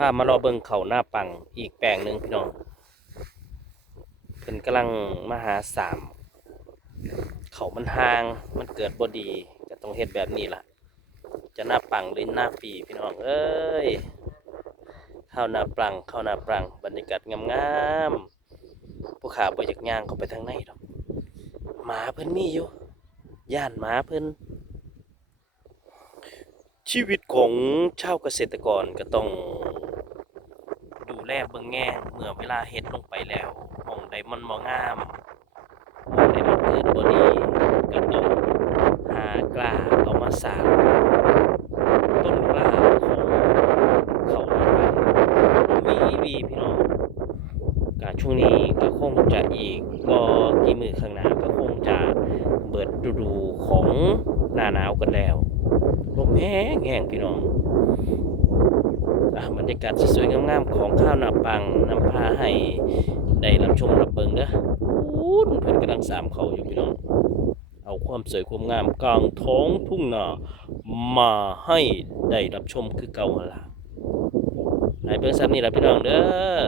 พามารอเบิ่งเขาหน้าปังอีกแปลงหนึ่งพี่น้องเพิ่นกำลังมาหาสามเขามันห่างมันเกิดบ่ดีก็ต้องเฮ็ดแบบนี้ล่ะจะหน้าปังหรือหน้าปีพี่น้องเอ้ยข้าวหน้าปังข้าวหน้าปังบรรยากาศงามๆผู้ขาบ่อยากย่างเข้าไปทางในดอกหมาเพิ่นมีอยู่ย่านหมาเพิ่นชีวิตของชาวเกษตรกรก็ต้องดูแลเบิ่งแง่งเมื่อเวลาเฮ็ดลงไปแล้วหม้องใดมันบ่งามหม้องใดมันเกิดบ่ดีก็ต้องหากล้าเอามาสร้างต้นกล้าของเขานำกันวีพี่น้องก็ช่วงนี้ก็คงจะอีกบ่กี่มื้อข้างหน้าก็คงจะเบิดฤดูของหน้าหนาวกันแล้วลมแห้งๆพี่น้องบรรยากาศสวยๆงามๆของข้าวหน้าปังนำพาให้ได้รับชมรับเบิ่งเด้อพู้นเพิ่นกำลังสามเขาอยู่พี่น้องเอาความสวยความงามกลางท้องทุ่งนามาให้ได้รับชมคือเก่าหั่นล่ะให้เบิ่งซ้ำนี่ล่ะพี่น้องเด้อ